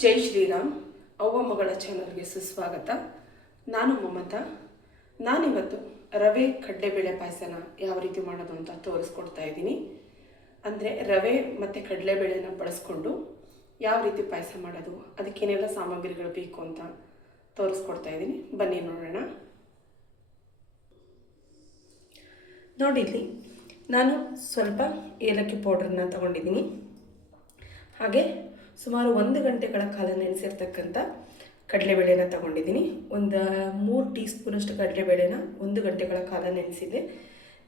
ಜೈ ಶ್ರೀರಾಮ್. ಅವ್ವ ಮಗಳ ಚಾನಲ್ಗೆ ಸುಸ್ವಾಗತ. ನಾನು ಮಮತಾ. ನಾನಿವತ್ತು ರವೆ ಕಡಲೆಬೇಳೆ ಪಾಯಸನ ಯಾವ ರೀತಿ ಮಾಡೋದು ಅಂತ ತೋರಿಸ್ಕೊಡ್ತಾ ಇದ್ದೀನಿ. ಅಂದರೆ ರವೆ ಮತ್ತು ಕಡಲೆಬೇಳೆನ ಬಳಸ್ಕೊಂಡು ಯಾವ ರೀತಿ ಪಾಯಸ ಮಾಡೋದು, ಅದಕ್ಕೇನೆಲ್ಲ ಸಾಮಗ್ರಿಗಳು ಬೇಕು ಅಂತ ತೋರಿಸ್ಕೊಡ್ತಾ ಇದ್ದೀನಿ. ಬನ್ನಿ ನೋಡೋಣ. ನೋಡಿಲ್ಲಿ ನಾನು ಸ್ವಲ್ಪ ಏಲಕ್ಕಿ ಪೌಡ್ರನ್ನ ತಗೊಂಡಿದ್ದೀನಿ. ಹಾಗೆ ಸುಮಾರು 1 ಗಂಟೆಗಳ ಕಾಲ ನೆನೆಸಿರ್ತಕ್ಕಂಥ ಕಡಲೆಬೇಳೆನ ತಗೊಂಡಿದ್ದೀನಿ. ಒಂದು 3 ಟೀ ಸ್ಪೂನಷ್ಟು ಕಡಲೆಬೇಳೆನ 1 ಗಂಟೆಗಳ ಕಾಲ ನೆನೆಸಿದೆ.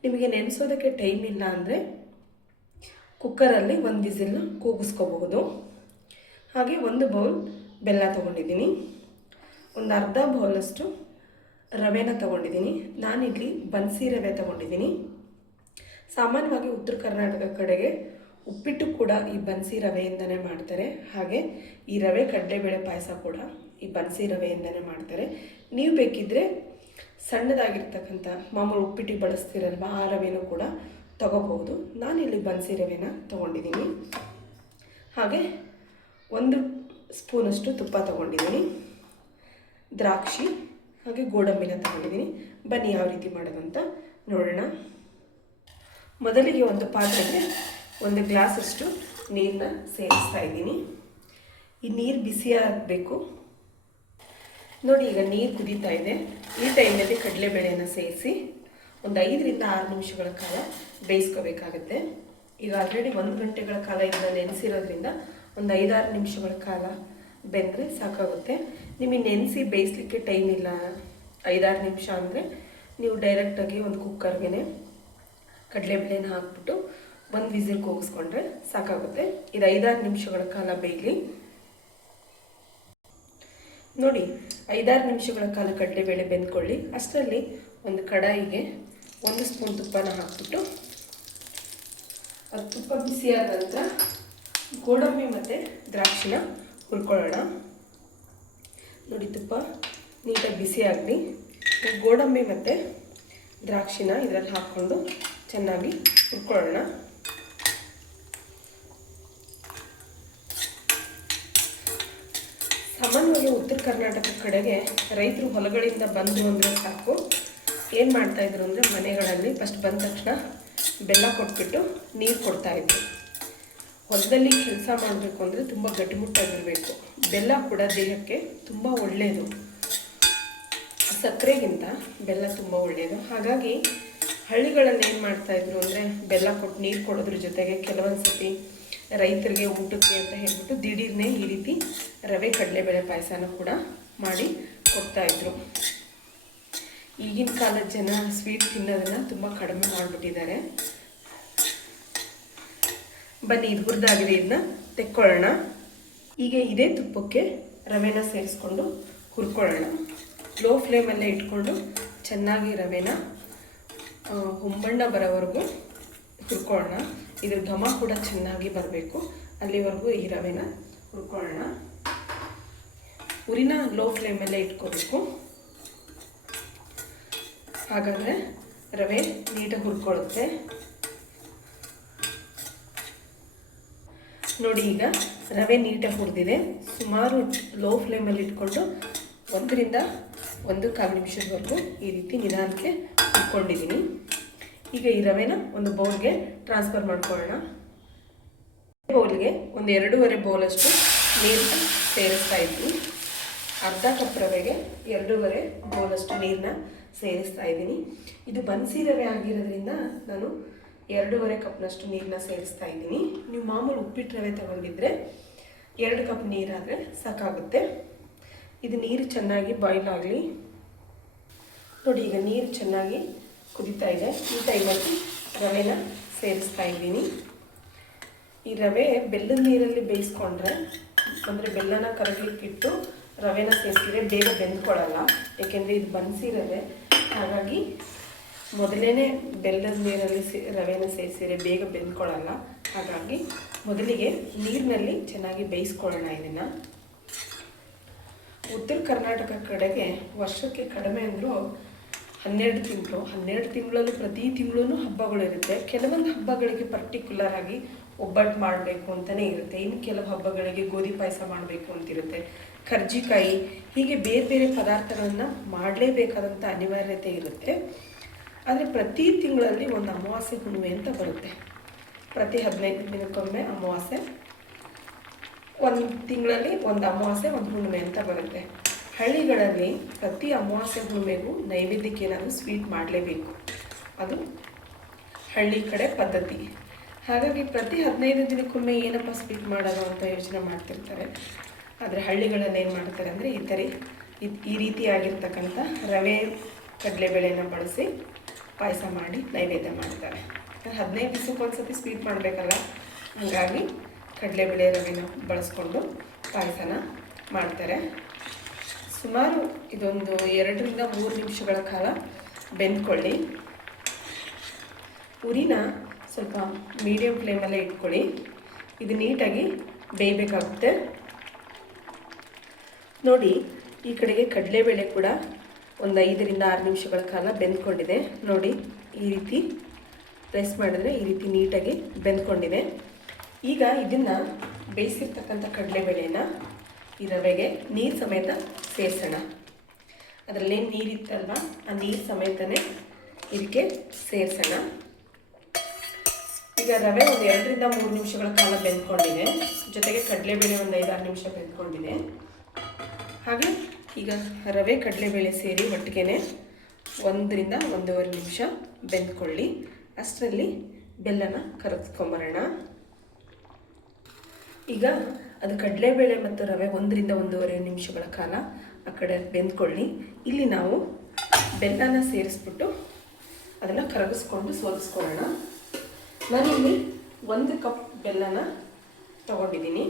ನಿಮಗೆ ನೆನೆಸೋದಕ್ಕೆ ಟೈಮ್ ಇಲ್ಲ ಅಂದರೆ ಕುಕ್ಕರಲ್ಲಿ 1 ವಿಸಿಲ್ ಕೂಗಿಸ್ಕೋಬಹುದು. ಹಾಗೆ 1 ಬೌಲ್ ಬೆಲ್ಲ ತಗೊಂಡಿದ್ದೀನಿ. ಒಂದು ಅರ್ಧ ಬೌಲಷ್ಟು ರವೆನ ತಗೊಂಡಿದ್ದೀನಿ. ನಾನಿಲ್ಲಿ ಬನ್ಸಿ ರವೆ ತಗೊಂಡಿದ್ದೀನಿ. ಸಾಮಾನ್ಯವಾಗಿ ಉತ್ತರ ಕರ್ನಾಟಕ ಕಡೆಗೆ ಉಪ್ಪಿಟ್ಟು ಕೂಡ ಈ ಬನ್ಸಿ ರವೆಯಿಂದನೇ ಮಾಡ್ತಾರೆ. ಹಾಗೆ ಈ ರವೆ ಕಡಲೆಬೇಳೆ ಪಾಯಸ ಕೂಡ ಈ ಬನ್ಸಿ ರವೆಯಿಂದನೇ ಮಾಡ್ತಾರೆ. ನೀವು ಬೇಕಿದ್ದರೆ ಸಣ್ಣದಾಗಿರ್ತಕ್ಕಂಥ ಮಾಮೂಲು ಉಪ್ಪಿಟ್ಟಿಗೆ ಬಳಸ್ತೀರಲ್ವ, ಆ ರವೆನೂ ಕೂಡ ತಗೋಬಹುದು. ನಾನಿಲ್ಲಿ ಬನ್ಸಿ ರವೆನ ತಗೊಂಡಿದ್ದೀನಿ. ಹಾಗೆ 1 ಸ್ಪೂನಷ್ಟು ತುಪ್ಪ ತಗೊಂಡಿದ್ದೀನಿ. ದ್ರಾಕ್ಷಿ ಹಾಗೆ ಗೋಡಂಬಿನ ತಗೊಂಡಿದ್ದೀನಿ. ಬನ್ನಿ ಯಾವ ರೀತಿ ಮಾಡೋದಂತ ನೋಡೋಣ. ಮೊದಲಿಗೆ ಒಂದು ಪಾತ್ರೆಗೆ 1 ಗ್ಲಾಸಷ್ಟು ನೀರನ್ನ ಸೇರಿಸ್ತಾ ಇದ್ದೀನಿ. ಈ ನೀರು ಬಿಸಿ ಆಗಬೇಕು ನೋಡಿ. ಈಗ ನೀರು ಕುದೀತಾ ಇದೆ. ಈ ಟೈಮಲ್ಲಿ ಕಡಲೆಬೇಳೆನ ಸೇರಿಸಿ ಒಂದು 5 ರಿಂದ 6 ನಿಮಿಷಗಳ ಕಾಲ ಬೇಯಿಸ್ಕೋಬೇಕಾಗತ್ತೆ. ಈಗ ಆಲ್ರೆಡಿ 1 ಗಂಟೆಗಳ ಕಾಲ ಇದನ್ನ ನೆನೆಸಿರೋದ್ರಿಂದ ಒಂದು 5-6 ನಿಮಿಷಗಳ ಕಾಲ ಬೆಂದರೆ ಸಾಕಾಗುತ್ತೆ. ನಿಮಗೆ ನೆನೆಸಿ ಬೇಯಿಸ್ಲಿಕ್ಕೆ ಟೈಮ್ ಇಲ್ಲ 5-6 ನಿಮಿಷ ಅಂದರೆ ನೀವು ಡೈರೆಕ್ಟಾಗಿ ಒಂದು ಕುಕ್ಕರ್ಗೆ ಕಡಲೆಬೇಳೆನ ಹಾಕ್ಬಿಟ್ಟು 1 ವಿಸಿಲ್ ಕೂಗಿಸ್ಕೊಂಡ್ರೆ ಸಾಕಾಗುತ್ತೆ. ಇದು 5-6 ನಿಮಿಷಗಳ ಕಾಲ ಬೇಯಲಿ ನೋಡಿ. 5-6 ನಿಮಿಷಗಳ ಕಾಲ ಕಡಲೆಬೇಳೆ ಬೆಂದ್ಕೊಳ್ಳಿ. ಅಷ್ಟರಲ್ಲಿ ಒಂದು ಕಡಾಯಿಗೆ 1 ಸ್ಪೂನ್ ತುಪ್ಪನ ಹಾಕ್ಬಿಟ್ಟು ಅದು ತುಪ್ಪ ಬಿಸಿಯಾದ ನಂತರ ಗೋಡಂಬಿ ಮತ್ತು ದ್ರಾಕ್ಷಿನ ಹುರ್ಕೊಳ್ಳೋಣ. ನೋಡಿ, ತುಪ್ಪ ನೀಟಾಗಿ ಬಿಸಿ ಆಗಲಿ. ಗೋಡಂಬಿ ಮತ್ತು ದ್ರಾಕ್ಷಿನ ಇದರಲ್ಲಿ ಹಾಕ್ಕೊಂಡು ಚೆನ್ನಾಗಿ ಹುರ್ಕೊಳ್ಳೋಣ. ಸಾಮಾನ್ಯವಾಗಿ ಉತ್ತರ ಕರ್ನಾಟಕ ಕಡೆಗೆ ರೈತರು ಹೊಲಗಳಿಂದ ಬಂದರು ಅಂದರೆ ಸಾಕು, ಏನು ಮಾಡ್ತಾಯಿದ್ರು ಅಂದರೆ ಮನೆಗಳಲ್ಲಿ ಫಸ್ಟ್ ಬಂದ ತಕ್ಷಣ ಬೆಲ್ಲ ಕೊಟ್ಬಿಟ್ಟು ನೀರು ಕೊಡ್ತಾಯಿದ್ರು. ಹೊಲದಲ್ಲಿ ಕೆಲಸ ಮಾಡಬೇಕು ಅಂದರೆ ತುಂಬ ಗಟ್ಟಿಮುಟ್ಟಾಗಿರಬೇಕು. ಬೆಲ್ಲ ಕೂಡ ದೇಹಕ್ಕೆ ತುಂಬ ಒಳ್ಳೆಯದು. ಸಕ್ಕರೆಗಿಂತ ಬೆಲ್ಲ ತುಂಬ ಒಳ್ಳೆಯದು. ಹಾಗಾಗಿ ಹಳ್ಳಿಗಳಲ್ಲಿ ಏನು ಮಾಡ್ತಾಯಿದ್ರು ಅಂದರೆ ಬೆಲ್ಲ ಕೊಟ್ಟು ನೀರು ಕೊಡೋದ್ರ ಜೊತೆಗೆ ಕೆಲವೊಂದು ಸತಿ ರೈತರಿಗೆ ಊಟಕ್ಕೆ ಅಂತ ಹೇಳ್ಬಿಟ್ಟು ದಿಢೀರ್ನೇ ಈ ರೀತಿ ರವೆ ಕಡಲೆಬೇಳೆ ಪಾಯಸನ ಕೂಡ ಮಾಡಿ ಕೊಡ್ತಾಯಿದ್ರು. ಈಗಿನ ಕಾಲದ ಜನ ಸ್ವೀಟ್ ತಿನ್ನೋದನ್ನು ತುಂಬ ಕಡಿಮೆ ಮಾಡಿಬಿಟ್ಟಿದ್ದಾರೆ. ಬನ್ನಿ, ಇದು ಹುರಿದಾಗಿದೆ, ಇದನ್ನ ತೆಕ್ಕೊಳ್ಳೋಣ. ಈಗ ಇದೇ ತುಪ್ಪಕ್ಕೆ ರವೆನ ಸೇರಿಸ್ಕೊಂಡು ಹುರ್ಕೊಳ್ಳೋಣ. ಲೋ ಫ್ಲೇಮಲ್ಲೇ ಇಟ್ಕೊಂಡು ಚೆನ್ನಾಗಿ ರವೆನ ಹೊಂಬಣ್ಣ ಬರೋವರೆಗೂ ಹುರ್ಕೊಳ್ಳೋಣ. ಇದ್ರ ಘಮ ಕೂಡ ಚೆನ್ನಾಗಿ ಬರಬೇಕು, ಅಲ್ಲಿವರೆಗೂ ಈ ರವೆನ ಹುರ್ಕೊಳ್ಳೋಣ. ಉರಿನ ಲೋ ಫ್ಲೇಮಲ್ಲೇ ಇಟ್ಕೋಬೇಕು. ಹಾಗಾದರೆ ರವೆ ನೀಟಾಗಿ ಹುರ್ಕೊಳ್ಳುತ್ತೆ ನೋಡಿ. ಈಗ ರವೆ ನೀಟಾಗಿ ಹುರಿದಿದೆ. ಸುಮಾರು ಲೋ ಫ್ಲೇಮಲ್ಲಿ ಇಟ್ಕೊಂಡು 1 ರಿಂದ 1.25 ನಿಮಿಷದವರೆಗೂ ಈ ರೀತಿ ನಿಧಾನಕ್ಕೆ ಹುರ್ಕೊಂಡಿದ್ದೀನಿ. ಈಗ ಈ ರವೆನ ಒಂದು ಬೌಲ್ಗೆ ಟ್ರಾನ್ಸ್ಫರ್ ಮಾಡ್ಕೊಳ್ಳೋಣ. ಬೌಲ್ಗೆ ಒಂದು 2.5 ಬೌಲಷ್ಟು ನೀರನ್ನ ಸೇರಿಸ್ತಾ ಇದ್ದೀನಿ. ಅರ್ಧ ಕಪ್ ರವೆಗೆ 2.5 ಬೌಲಷ್ಟು ನೀರನ್ನ ಸೇರಿಸ್ತಾ ಇದ್ದೀನಿ. ಇದು ಬನ್ಸಿ ರವೆ ಆಗಿರೋದ್ರಿಂದ ನಾನು 2.5 ಕಪ್ನಷ್ಟು ನೀರನ್ನ ಸೇರಿಸ್ತಾ ಇದ್ದೀನಿ. ನೀವು ಮಾಮೂಲು ಉಪ್ಪಿಟ್ಟು ರವೆ ತಗೊಂಡಿದ್ರೆ 2 ಕಪ್ ನೀರಾದರೆ ಸಾಕಾಗುತ್ತೆ. ಇದು ನೀರು ಚೆನ್ನಾಗಿ ಬಾಯ್ಲ್ ಆಗಲಿ ನೋಡಿ. ಈಗ ನೀರು ಚೆನ್ನಾಗಿ ಕುದೀತಾ ಇದೆ. ಈ ಟೈಮಲ್ಲಿ ರವೆನ ಸೇರಿಸ್ತಾ ಇದ್ದೀನಿ. ಈ ರವೆ ಬೆಲ್ಲದ ನೀರಲ್ಲಿ ಬೇಯಿಸ್ಕೊಂಡ್ರೆ, ಅಂದರೆ ಬೆಲ್ಲನ ಕರಗಲಿಕ್ಕಿಟ್ಟು ರವೆನ ಸೇರಿಸಿದ್ರೆ ಬೇಗ ಬೆಂದ್ಕೊಳ್ಳಲ್ಲ. ಏಕೆಂದರೆ ಇದು ಬನ್ಸಿ ರವೆ. ಹಾಗಾಗಿ ಮೊದಲೇ ಬೆಲ್ಲದ ನೀರಲ್ಲಿ ರವೆನ ಸೇರಿಸಿದ್ರೆ ಬೇಗ ಬೆಂದ್ಕೊಳ್ಳಲ್ಲ. ಹಾಗಾಗಿ ಮೊದಲಿಗೆ ನೀರಿನಲ್ಲಿ ಚೆನ್ನಾಗಿ ಬೇಯಿಸ್ಕೊಳ್ಳೋಣ ಇದನ್ನು. ಉತ್ತರ ಕರ್ನಾಟಕ ಕಡೆಗೆ ವರ್ಷಕ್ಕೆ ಕಡಿಮೆ ಅಂದರೂ 12 ತಿಂಗಳು. 12 ತಿಂಗಳಲ್ಲಿ ಪ್ರತಿ ತಿಂಗಳೂ ಹಬ್ಬಗಳಿರುತ್ತೆ. ಕೆಲವೊಂದು ಹಬ್ಬಗಳಿಗೆ ಪರ್ಟಿಕ್ಯುಲರ್ ಆಗಿ ಒಬ್ಬಟ್ಟು ಮಾಡಬೇಕು ಅಂತಲೇ ಇರುತ್ತೆ. ಇನ್ನು ಕೆಲವು ಹಬ್ಬಗಳಿಗೆ ಗೋಧಿ ಪಾಯಸ ಮಾಡಬೇಕು ಅಂತಿರುತ್ತೆ, ಕರ್ಜಿಕಾಯಿ, ಹೀಗೆ ಬೇರೆ ಬೇರೆ ಪದಾರ್ಥಗಳನ್ನು ಮಾಡಲೇಬೇಕಾದಂಥ ಅನಿವಾರ್ಯತೆ ಇರುತ್ತೆ. ಆದರೆ ಪ್ರತಿ ತಿಂಗಳಲ್ಲಿ ಒಂದು ಅಮಾವಾಸ್ಯೆ ಹುಣ್ಣಿಮೆ ಅಂತ ಬರುತ್ತೆ. ಪ್ರತಿ 15 ದಿನಕ್ಕೊಮ್ಮೆ ಅಮಾವಾಸ್ಯೆ, ಒಂದು ತಿಂಗಳಲ್ಲಿ ಒಂದು ಅಮಾವಾಸ್ಯೆ ಒಂದು ಹುಣ್ಣಿಮೆ ಅಂತ ಬರುತ್ತೆ. ಹಳ್ಳಿಗಳಲ್ಲಿ ಪ್ರತಿ ಅಮಾವಾಸ್ಯೆ ಹುಣ್ಣಿಮೆಗೂ ನೈವೇದ್ಯಕ್ಕೆ ಏನಾದರೂ ಸ್ವೀಟ್ ಮಾಡಲೇಬೇಕು, ಅದು ಹಳ್ಳಿ ಕಡೆ ಪದ್ಧತಿ. ಹಾಗಾಗಿ ಪ್ರತಿ 15 ದಿನಕ್ಕೊಮ್ಮೆ ಏನಪ್ಪ ಸ್ವೀಟ್ ಮಾಡೋದು ಅಂತ ಯೋಚನೆ ಮಾಡ್ತಿರ್ತಾರೆ. ಆದರೆ ಹಳ್ಳಿಗಳಲ್ಲಿ ಏನು ಮಾಡ್ತಾರೆ ಅಂದರೆ ಈ ರೀತಿಯಾಗಿರ್ತಕ್ಕಂಥ ರವೆ ಕಡಲೆಬೇಳೆನ ಬಳಸಿ ಪಾಯಸ ಮಾಡಿ ನೈವೇದ್ಯ ಮಾಡ್ತಾರೆ. 15 ದಿವಸಕ್ಕೊಂದ್ಸತಿ ಸ್ವೀಟ್ ಮಾಡಬೇಕಲ್ಲ, ಹಾಗಾಗಿ ಕಡಲೆಬೇಳೆ ರವೆನ ಬಳಸ್ಕೊಂಡು ಪಾಯಸನ ಮಾಡ್ತಾರೆ. ಸುಮಾರು ಇದೊಂದು 2 ರಿಂದ 3 ನಿಮಿಷಗಳ ಕಾಲ ಬೆಂದ್ಕೊಳ್ಳಿ. ಉರಿನ ಸ್ವಲ್ಪ ಮೀಡಿಯಮ್ ಫ್ಲೇಮಲ್ಲೇ ಇಟ್ಕೊಳ್ಳಿ. ಇದು ನೀಟಾಗಿ ಬೇಯಬೇಕಾಗುತ್ತೆ. ನೋಡಿ, ಈ ಕಡೆಗೆ ಕಡಲೆಬೇಳೆ ಕೂಡ ಒಂದು 5 ರಿಂದ 6 ನಿಮಿಷಗಳ ಕಾಲ ಬೆಂದ್ಕೊಂಡಿದೆ. ನೋಡಿ, ಈ ರೀತಿ ಪ್ರೆಸ್ ಮಾಡಿದ್ರೆ ಈ ರೀತಿ ನೀಟಾಗಿ ಬೆಂದ್ಕೊಂಡಿದೆ. ಈಗ ಇದನ್ನು ಬೇಯಿಸಿರ್ತಕ್ಕಂಥ ಕಡಲೆಬೇಳೆನ ಈ ರವೆಗೆ ನೀರು ಸಮೇತ ಸೇರಿಸೋಣ. ಅದರಲ್ಲೇನು ನೀರಿತ್ತಲ್ವ, ಆ ನೀರು ಸಮೇತನೇ ಇದಕ್ಕೆ ಸೇರಿಸೋಣ. ಈಗ ರವೆ ಒಂದು 2 ರಿಂದ 3 ನಿಮಿಷಗಳ ಕಾಲ ಬೆಂದ್ಕೊಂಡಿದೆ, ಜೊತೆಗೆ ಕಡಲೆಬೇಳೆ ಒಂದು 5-6 ನಿಮಿಷ ಬೆಂದ್ಕೊಂಡಿದೆ. ಹಾಗೆ ಈಗ ರವೆ ಕಡಲೆಬೇಳೆ ಸೇರಿ ಒಟ್ಟಿಗೆ 1 ರಿಂದ 1.5 ನಿಮಿಷ ಬೆಂದ್ಕೊಳ್ಳಿ. ಅಷ್ಟರಲ್ಲಿ ಬೆಲ್ಲನ ಕರಗಿಸ್ಕೊಂಬರೋಣ. ಈಗ ಅದು ಕಡಲೆಬೇಳೆ ಮತ್ತು ರವೆ 1 ರಿಂದ 1.5 ನಿಮಿಷಗಳ ಕಾಲ ಆ ಕಡೆ ಬೆಂದ್ಕೊಳ್ಳಿ. ಇಲ್ಲಿ ನಾವು ಬೆಲ್ಲನ ಸೇರಿಸ್ಬಿಟ್ಟು ಅದನ್ನು ಕರಗಿಸ್ಕೊಂಡು ಸೋಲಿಸ್ಕೊಳ್ಳೋಣ. ನಾನಿಲ್ಲಿ 1 ಕಪ್ ಬೆಲ್ಲನ ತಗೊಂಡಿದ್ದೀನಿ.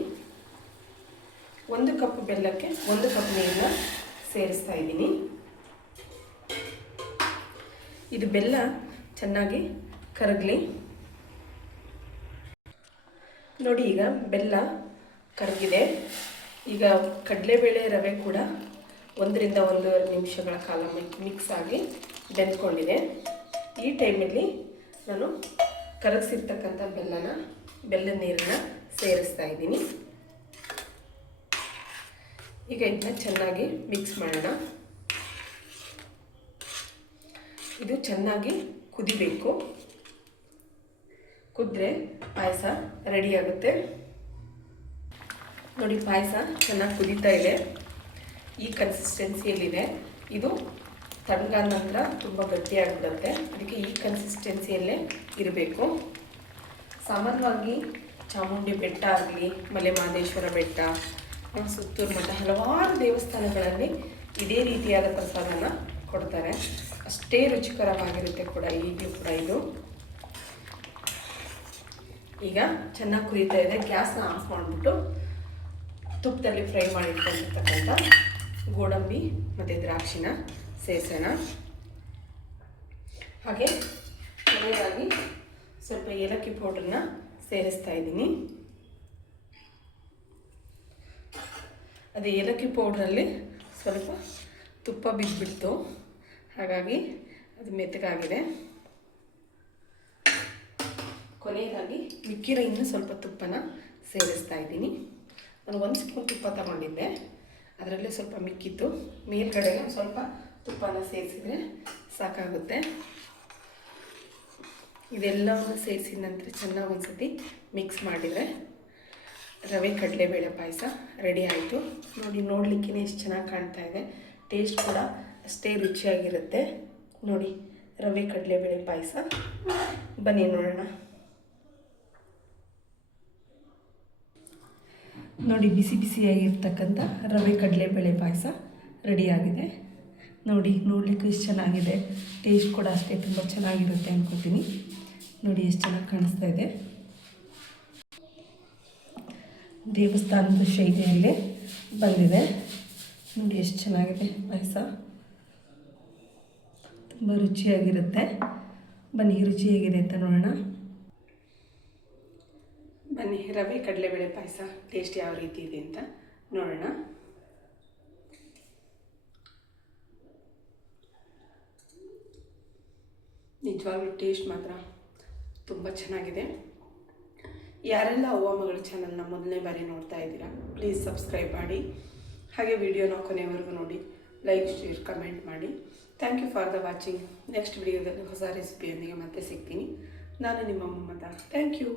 1 ಕಪ್ ಬೆಲ್ಲಕ್ಕೆ 1 ಕಪ್ ನೀರನ್ನ ಸೇರಿಸ್ತಾ ಇದ್ದೀನಿ. ಇದು ಬೆಲ್ಲ ಚೆನ್ನಾಗಿ ಕರಗಲಿ. ನೋಡಿ, ಈಗ ಬೆಲ್ಲ ಕರಗಿದೆ. ಈಗ ಕಡಲೆಬೇಳೆ ರವೆ ಕೂಡ 1 ರಿಂದ 1.5 ನಿಮಿಷಗಳ ಕಾಲ ಮಿಕ್ಸ್ ಆಗಿ ಬೆಂದ್ಕೊಂಡಿದೆ. ಈ ಟೈಮಲ್ಲಿ ನಾನು ಕರಗಿಸಿರ್ತಕ್ಕಂಥ ಬೆಲ್ಲದ ನೀರನ್ನು ಸೇರಿಸ್ತಾ ಇದ್ದೀನಿ. ಈಗ ಇದನ್ನ ಚೆನ್ನಾಗಿ ಮಿಕ್ಸ್ ಮಾಡೋಣ. ಇದು ಚೆನ್ನಾಗಿ ಕುದಿಬೇಕು. ಕುದ್ರೆ ಪಾಯಸ ರೆಡಿ ಆಗುತ್ತೆ. ನೋಡಿ, ಪಾಯಸ ಚೆನ್ನಾಗಿ ಕುದೀತಾ ಇದೆ. ಈ ಕನ್ಸಿಸ್ಟೆನ್ಸಿಯಲ್ಲಿದೆ. ಇದು ತಣ್ಣಗಾದ ನಂತರ ತುಂಬ ಗಟ್ಟಿಯಾಗಿಬಿಡುತ್ತೆ. ಅದಕ್ಕೆ ಈ ಕನ್ಸಿಸ್ಟೆನ್ಸಿಯಲ್ಲೇ ಇರಬೇಕು. ಸಾಮಾನ್ಯವಾಗಿ ಚಾಮುಂಡಿ ಬೆಟ್ಟ ಆಗಲಿ, ಮಲೆ ಮಹದೇಶ್ವರ ಬೆಟ್ಟ, ಸುತ್ತೂರು ಮಠ, ಹಲವಾರು ದೇವಸ್ಥಾನಗಳಲ್ಲಿ ಇದೇ ರೀತಿಯಾದ ಪ್ರಸಾದನ ಕೊಡ್ತಾರೆ. ಅಷ್ಟೇ ರುಚಿಕರವಾಗಿರುತ್ತೆ ಕೂಡ ಈಗಲೂ ಕೂಡ. ಇದು ಈಗ ಚೆನ್ನಾಗಿ ಕುದೀತಾ ಇದೆ. ಗ್ಯಾಸ್ನ ಆಫ್ ಮಾಡಿಬಿಟ್ಟು ತುಪ್ಪದಲ್ಲಿ ಫ್ರೈ ಮಾಡಿಟ್ಕೊಂಡಿರ್ತಕ್ಕಂಥ ಗೋಡಂಬಿ ಮತ್ತು ದ್ರಾಕ್ಷಿನ ಸೇರಿಸೋಣ. ಹಾಗೆ ಕೊನೆಯದಾಗಿ ಸ್ವಲ್ಪ ಏಲಕ್ಕಿ ಪೌಡ್ರನ್ನ ಸೇರಿಸ್ತಾ ಇದ್ದೀನಿ. ಅದೇ ಏಲಕ್ಕಿ ಪೌಡ್ರಲ್ಲಿ ಸ್ವಲ್ಪ ತುಪ್ಪ ಬಿದ್ದುಬಿಡ್ತು, ಹಾಗಾಗಿ ಅದು ಮೆತ್ತಗಾಗಿದೆ. ಕೊನೆಯದಾಗಿ ಮಿಕ್ಕಿರೋ ಇನ್ನೂ ಸ್ವಲ್ಪ ತುಪ್ಪನ ಸೇರಿಸ್ತಾ ಇದ್ದೀನಿ. ನಾನು 1 ಸ್ಪೂನ್ ತುಪ್ಪ ತಗೊಂಡಿದ್ದೆ, ಅದರಲ್ಲೇ ಸ್ವಲ್ಪ ಮಿಕ್ಕಿತ್ತು. ಮೇಲ್ಗಡೆ ಸ್ವಲ್ಪ ತುಪ್ಪನ ಸೇರಿಸಿದರೆ ಸಾಕಾಗುತ್ತೆ. ಇದೆಲ್ಲವನ್ನು ಸೇರಿಸಿದ ನಂತರ ಚೆನ್ನಾಗಿ ಒಂದ್ಸತಿ ಮಿಕ್ಸ್ ಮಾಡಿದರೆ ರವೆ ಕಡಲೆಬೇಳೆ ಪಾಯಸ ರೆಡಿ ಆಯಿತು. ನೋಡಿ, ನೋಡಲಿಕ್ಕೆ ಎಷ್ಟು ಚೆನ್ನಾಗಿ ಕಾಣ್ತಾ ಇದೆ. ಟೇಸ್ಟ್ ಕೂಡ ಅಷ್ಟೇ ರುಚಿಯಾಗಿರುತ್ತೆ. ನೋಡಿ, ರವೆ ಕಡಲೆಬೇಳೆ ಪಾಯಸ. ಬನ್ನಿ ನೋಡೋಣ. ನೋಡಿ, ಬಿಸಿ ಬಿಸಿಯಾಗಿರ್ತಕ್ಕಂಥ ರವೆ ಕಡಲೆಬೇಳೆ ಪಾಯಸ ರೆಡಿಯಾಗಿದೆ. ನೋಡಿ, ನೋಡಲಿಕ್ಕೂ ಎಷ್ಟು ಚೆನ್ನಾಗಿದೆ. ಟೇಸ್ಟ್ ಕೂಡ ಅಷ್ಟೇ ತುಂಬ ಚೆನ್ನಾಗಿರುತ್ತೆ ಅಂದ್ಕೊತೀನಿ. ನೋಡಿ, ಎಷ್ಟು ಚೆನ್ನಾಗಿ ಕಾಣಿಸ್ತಾ ಇದೆ. ದೇವಸ್ಥಾನದ ಶೈಲಿಯಲ್ಲೇ ಬಂದಿದೆ. ನೋಡಿ, ಎಷ್ಟು ಚೆನ್ನಾಗಿದೆ ಪಾಯಸ. ತುಂಬ ರುಚಿಯಾಗಿರುತ್ತೆ. ಬನ್ನಿ, ರುಚಿ ಹೇಗಿದೆ ಅಂತ ನೋಡೋಣ. ಬನ್ನಿ, ರವೆ ಕಡಲೆಬೇಳೆ ಪಾಯಸ ಟೇಸ್ಟ್ ಯಾವ ರೀತಿ ಇದೆ ಅಂತ ನೋಡೋಣ. ನಿಜವಾಗ್ಲೂ ಟೇಸ್ಟ್ ಮಾತ್ರ ತುಂಬ ಚೆನ್ನಾಗಿದೆ. ಯಾರೆಲ್ಲ ಅವ್ವ ಮಗಳ ಚಾನಲ್ನ ಮೊದಲನೇ ಬಾರಿ ನೋಡ್ತಾ ಇದ್ದೀರಾ ಪ್ಲೀಸ್ ಸಬ್ಸ್ಕ್ರೈಬ್ ಮಾಡಿ, ಹಾಗೆ ವಿಡಿಯೋನ ಕೊನೆವರೆಗೂ ನೋಡಿ, ಲೈಕ್ ಶೇರ್ ಕಮೆಂಟ್ ಮಾಡಿ. Thank you for the watching. Next ವಿಡಿಯೋದಲ್ಲಿ ಹೊಸ ರೆಸಿಪಿಯೊಂದಿಗೆ ಮತ್ತೆ ಸಿಗ್ತೀನಿ. ನಾನು ನಿಮ್ಮ ಮಮತಾ. Thank you.